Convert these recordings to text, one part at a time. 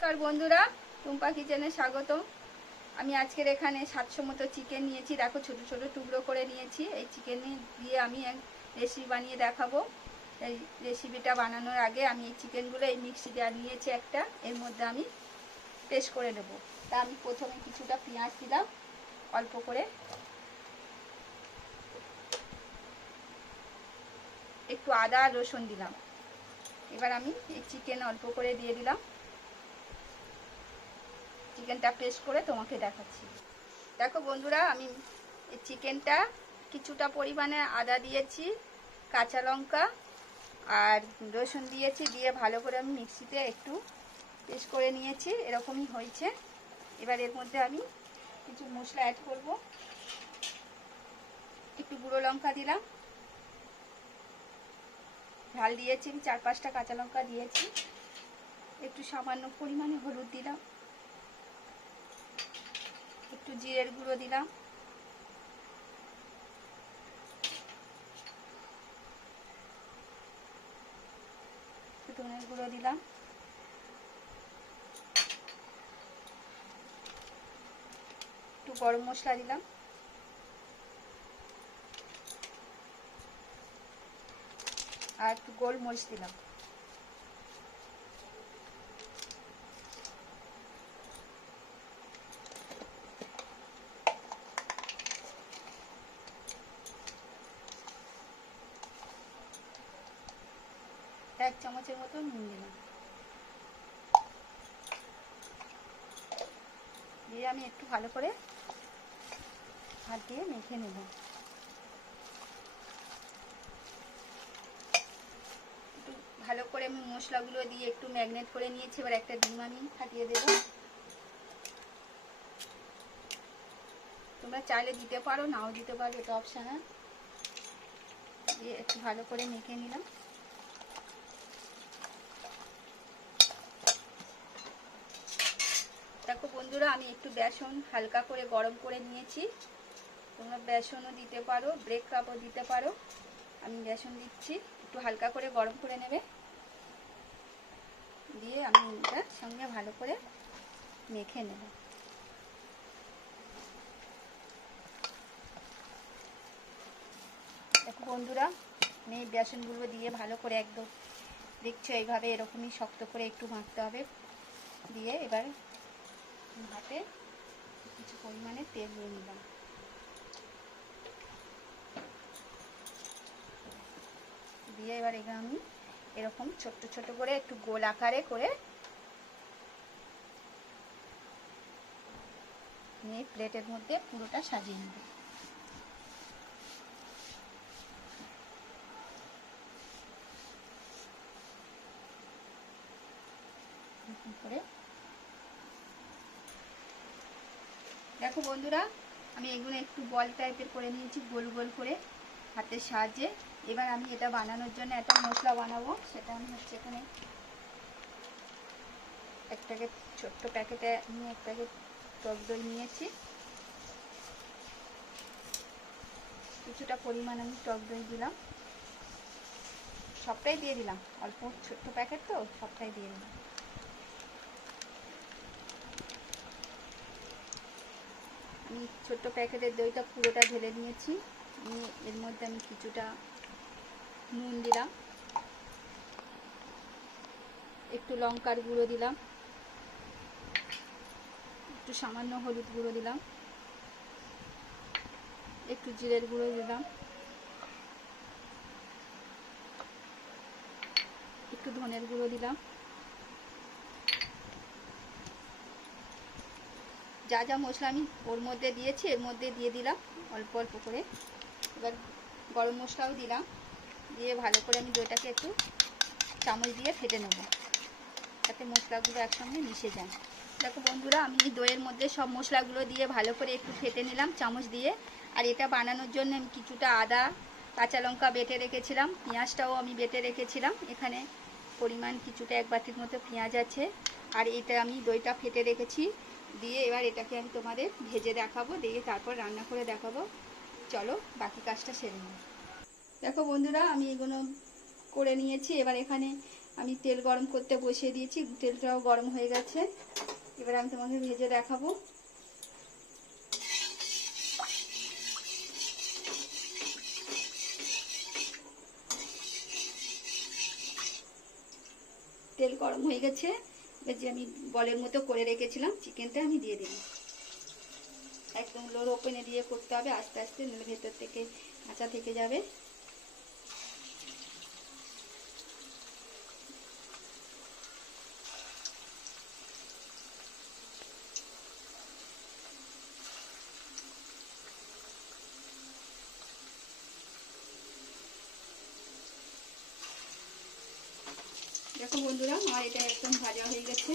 নমস্কার বন্ধুরা, টুম্পা কিচেনে স্বাগতম। আমি আজকের এখানে 700 মতো চিকেন নিয়েছি। দেখো ছোট ছোট টুকরো করে নিয়েছি। এই চিকেন দিয়ে আমি এক রেসিপি বানিয়ে দেখাবো। এই রেসিপিটা বানানোর আগে আমি এই চিকেনগুলো এই মিক্সি জার নিয়েছি একটা, এর মধ্যে আমি পেস্ট করে নেব। তা আমি প্রথমে কিছুটা পেঁয়াজ দিলাম অল্প করে, একটু আদা আর রসুন দিলাম। এবার আমি এই চিকেন অল্প করে দিয়ে দিলাম। চিকেনটা পেস্ট করে তোমাকে দেখাচ্ছি। দেখো বন্ধুরা, আমি এই চিকেনটা কিছুটা পরিমাণে আদা দিয়েছি, কাঁচা লঙ্কা আর রসুন দিয়েছি, দিয়ে ভালো করে আমি মিক্সিতে একটু পেস্ট করে নিয়েছি। এরকমই হয়েছে। এবার এর মধ্যে আমি কিছু মশলা অ্যাড করব। একটু গুঁড়ো লঙ্কা দিলাম, ঝাল দিয়েছি আমি 4-5টা কাঁচা লঙ্কা দিয়েছি, একটু সামান্য পরিমাণে হলুদ দিলাম, একটু জিরের গুঁড়ো দিলাম, ধনের গুঁড়ো দিলাম, একটু গরম মশলা দিলাম, আর একটু গোলমরিচ দিলাম। এক চামচের মতো নুন দিলাম। দিয়ে আমি একটু ভালো করে হাত দিয়ে মেখে নেব। একটু ভালো করে আমি মশলাগুলো দিয়ে একটু ম্যাগনেট করে নিয়েছি। এবার একটা ডিম আমি ফাটিয়ে দেব। তোমরা চাইলে দিতে পারো, নাও দিতে পারো, এটা অপশনাল। দিয়ে একটু ভালো করে মেখে নিলাম। দেখো বন্ধুরা, আমি একটু বেসন হালকা করে গরম করে নিয়েছি। তোমরা বেসনও দিতে পারো, ব্রেড কাপও দিতে পারো। আমি বেসন দিচ্ছি, একটু হালকা করে গরম করে নেবে। দিয়ে আমি এটার সঙ্গে ভালো করে মেখে নেব। দেখো বন্ধুরা, আমি এই বেসনগুলো দিয়ে ভালো করে একদম দেখছো এইভাবে এরকমই শক্ত করে একটু মাখতে হবে। দিয়ে এবার হাতে কিছু পরিমাণে তেল দিয়ে নিলাম। দিয়ে এবার এবার আমি এরকম ছোট্ট ছোট করে একটু গোল আকারে করে নিয়ে প্লেটের মধ্যে পুরোটা সাজিয়ে নেব। করে দেখো বন্ধুরা, আমি এগুলো একটু বল টাইপের করে নিয়েছি গোল গোল করে হাতের সাহায্যে। এবার আমি এটা বানানোর জন্য একটা মশলা বানাবো। সেটা আমি হচ্ছে এখানে এক প্যাকেট, ছোট্ট প্যাকেটে আমি এক প্যাকেট টক দই নিয়েছি। কিছুটা পরিমাণ আমি টক দই দিলাম, সবটাই দিয়ে দিলাম, অল্প ছোট্ট প্যাকেট তো সবটাই দিয়ে দিলাম। আমি ছোট্ট প্যাকেটের দইটা পুরোটা ঢেলে নিয়েছি। এর মধ্যে আমি কিছুটা নুন দিলাম, একটু লঙ্কার গুঁড়ো দিলাম, একটু সামান্য হলুদ গুঁড়ো দিলাম, একটু জিরের গুঁড়ো দিলাম, একটু ধনের গুঁড়ো দিলাম। যা যা মশলা আমি ওর মধ্যে দিয়েছি এর মধ্যে দিয়ে দিলাম অল্প অল্প করে। এবার গরম মশলাও দিলাম। দিয়ে ভালো করে আমি দইটাকে একটু চামচ দিয়ে ফেটে নেব, যাতে মশলাগুলো একসঙ্গে মিশে যায়। দেখো বন্ধুরা, আমি দইয়ের মধ্যে সব মশলাগুলো দিয়ে ভালো করে একটু ফেটে নিলাম চামচ দিয়ে। আর এটা বানানোর জন্য আমি কিছুটা আদা, কাঁচা লঙ্কা বেটে রেখেছিলাম, পেঁয়াজটাও আমি বেটে রেখেছিলাম। এখানে পরিমাণ কিছুটা এক বাটির মতো পেঁয়াজ আছে। আর এটা আমি দইটা ফেটে রেখেছি। দিয়ে এবার এটাকে আমি তোমাদের ভেজে দেখাবো, দিয়ে তারপর রান্না করে দেখাবো। চলো বাকি কাজটা সেরে নিই। দেখো বন্ধুরা, আমি এগুলো করে নিয়েছি। এবার এখানে আমি তেল গরম করতে বসিয়ে দিয়েছি, তেলটাও গরম হয়ে গেছে। এবার আমি তোমাকে ভেজে দেখাবো। তেল গরম হয়ে গেছে। এবার যে আমি বলের মতো করে রেখেছিলাম চিকেনটা আমি দিয়ে দিলাম। একদম লো ওপেনে দিয়ে করতে হবে, আস্তে আস্তে, নইলে ভেতর থেকে কাঁচা থেকে যাবে। দেখো বন্ধুরা, আমার এটা একদম ভাজা হয়ে গেছে।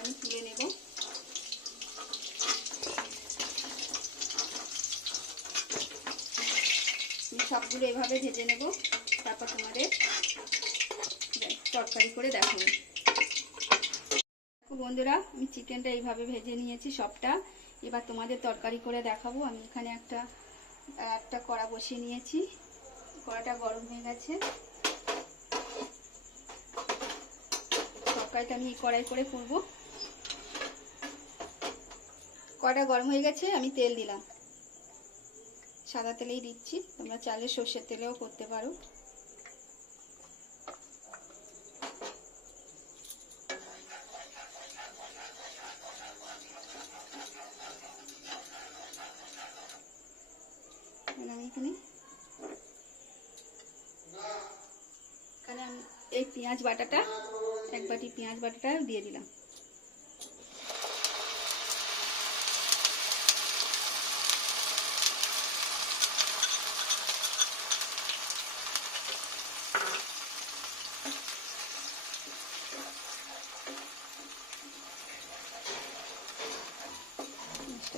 আমি তুলে নেব। আমি সবগুলো এভাবে ভেজে নেব, তারপর তোমাদের তরকারি করে দেখাবো। দেখো বন্ধুরা, আমি চিকেনটা এইভাবে ভেজে নিয়েছি সবটা। এবার তোমাদের তরকারি করে দেখাবো। আমি এখানে একটা কড়া বসিয়ে নিয়েছি। কড়াটা গরম হয়ে গেছে। তরকারিটা আমি কড়াই করে করব। কড়াটা গরম হয়ে গেছে, আমি তেল দিলাম। সাদা তেলেই দিচ্ছি, তোমরা চাইলে সর্ষের তেলেও করতে পারো। আমি এখানে আমি এই পেঁয়াজ বাটাটা, এক বাটি পেঁয়াজ বাটাটা দিয়ে দিলাম।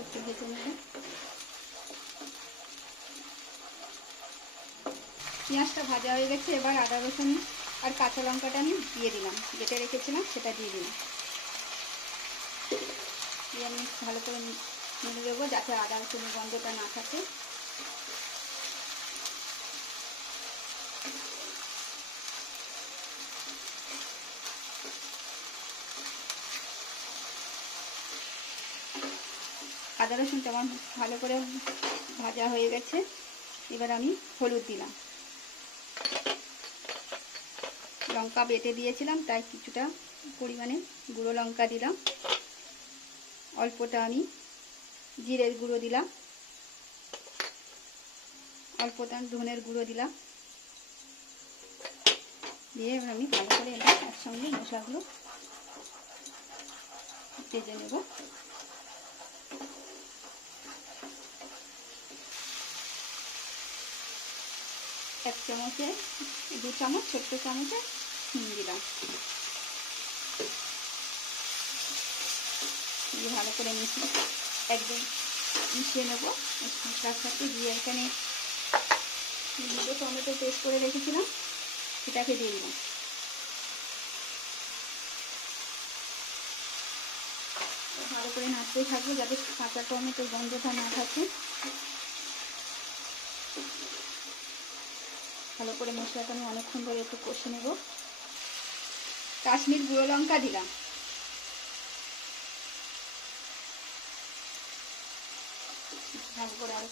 একটু ভেজে নেব। পেঁয়াজটা ভাজা হয়ে গেছে। এবার আদা রসুন আর কাঁচা লঙ্কাটা আমি দিয়ে দিলাম, যেটা রেখেছিলাম সেটা দিয়ে দিলাম। দিয়ে আমি ভালো করে নেড়ে দেবো, যাতে আদা রসুনের গন্ধটা না থাকে। আদা রসুনটা আমার ভালো করে ভাজা হয়ে গেছে। এবার আমি হলুদ দিলাম। লঙ্কা বেটে দিয়েছিলাম, তাই কিছুটা পরিমাণে গুঁড়ো লঙ্কা দিলাম। অল্পটা আমি জিরের গুঁড়ো দিলাম, অল্পটা ধনের গুঁড়ো দিলাম। দিয়ে এবার আমি ভালো করে একসঙ্গে মশলাগুলো ভেজে নেব। এক চামচে 2 চামচ ছোট্ট চামচে নুন দিলাম। দিয়ে ভালো করে একদম মিশিয়ে নেব মশলার সাথে। দিয়ে এখানে টমেটো পেস্ট করে রেখেছিলাম, সেটাকে দিয়ে দিলাম। ভালো করে নাড়তে থাকবো, যাতে কাঁচা টমেটোর গন্ধটা না থাকে। ভালো করে মশলাটা আমি অনেকক্ষণ ধরে একটু কষে নেব। কাশ্মীর গুঁড়ো লঙ্কা দিলাম। ভালো করে আর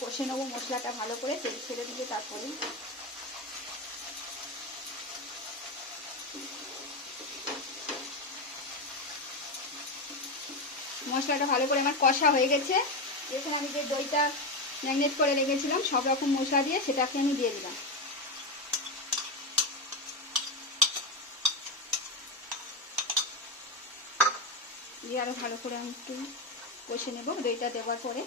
কষে নেবো মশলাটা ভালো করে, তেল ছেড়ে দিয়ে তারপরে মশলাটা ভালো করে আমার কষা হয়ে গেছে। এখানে আমি যে দইটা ম্যারিনেট করে রেখেছিলাম সব রকম মশলা দিয়ে, সেটাকে আমি দিয়ে দিলাম। দিয়ে আরো ভালো করে আমি একটু কষে নেব দইটা দেওয়ার পরে।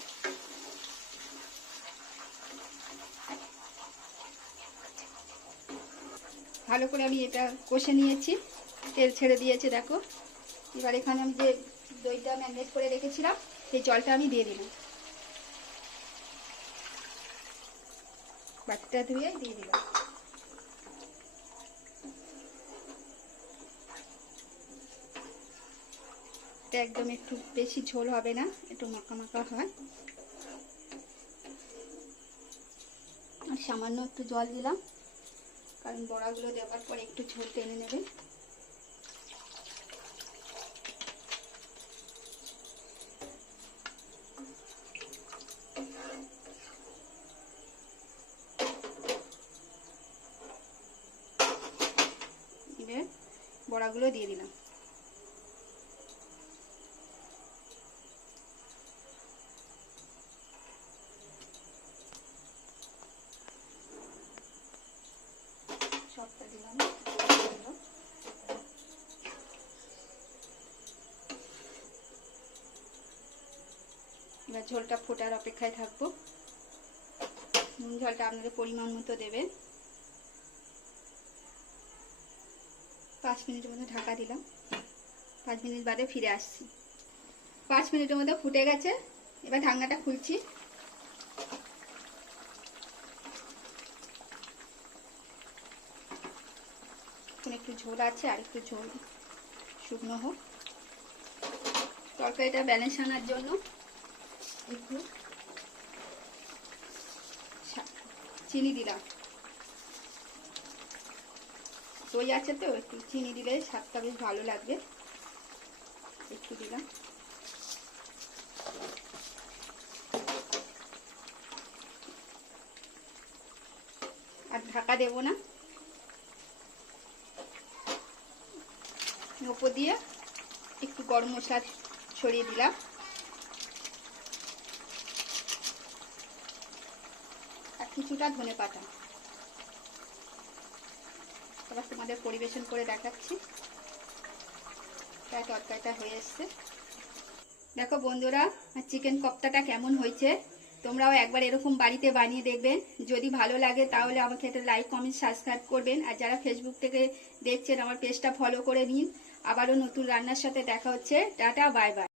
ভালো করে আমি এটা কষে নিয়েছি, তেল ছেড়ে দিয়েছে দেখো। এবার এখানে আমি যে দইটা ম্যারিনেট করে রেখেছিলাম সেই জলটা আমি দিয়ে দিলাম। বাটিটা ধুয়ে দিয়ে দিলাম। এটা একদম একটু বেশি ঝোল হবে না, একটু মাখা মাখা হয়। আর সামান্য একটু জল দিলাম, কারণ বড়াগুলো দেওয়ার পরে একটু ঝোল টেনে নেবে। এবার বড়াগুলো দিয়ে দিলাম। সবটা দিলাম। এবার ঝোলটা ফোটার অপেক্ষায় থাকবো। নুন ঝোলটা আপনাদের পরিমাণ মতো দেবেন। 5 মিনিটের মধ্যে ঢাকা দিলাম। 5 মিনিট বাদে ফিরে আসছি। 5 মিনিটের মধ্যে ফুটে গেছে। এবার ঢাকনাটা খুলছি। এখন একটু ঝোল আছে, আর একটু ঝোল শুকনো হোক। তরকারিটা ব্যালেন্স আনার জন্য একটু চিনি দিলাম। দই আছে তো, একটু চিনি দিলে স্বাদটা বেশ ভালো লাগবে। একটু দিলাম। আর ঢাকা দেব না। উপর দিয়ে একটু গরম মশলা ছড়িয়ে দিলাম। আর কিছুটা ধনেপাতা। এবার তোমাদের পরিবেশন করে দেখাচ্ছি। প্রায় তরকারিটা হয়ে এসছে। দেখো বন্ধুরা, চিকেন কোপ্তাটা কেমন হয়েছে। তোমরাও একবার এরকম বাড়িতে বানিয়ে দেখবেন। যদি ভালো লাগে তাহলে আমাকে একটা লাইক, কমেন্ট, সাবস্ক্রাইব করবেন। আর যারা ফেসবুক থেকে দেখছেন আমার পেজটা ফলো করে নিন। আবারও নতুন রান্নার সাথে দেখা হচ্ছে। Tata, bye bye.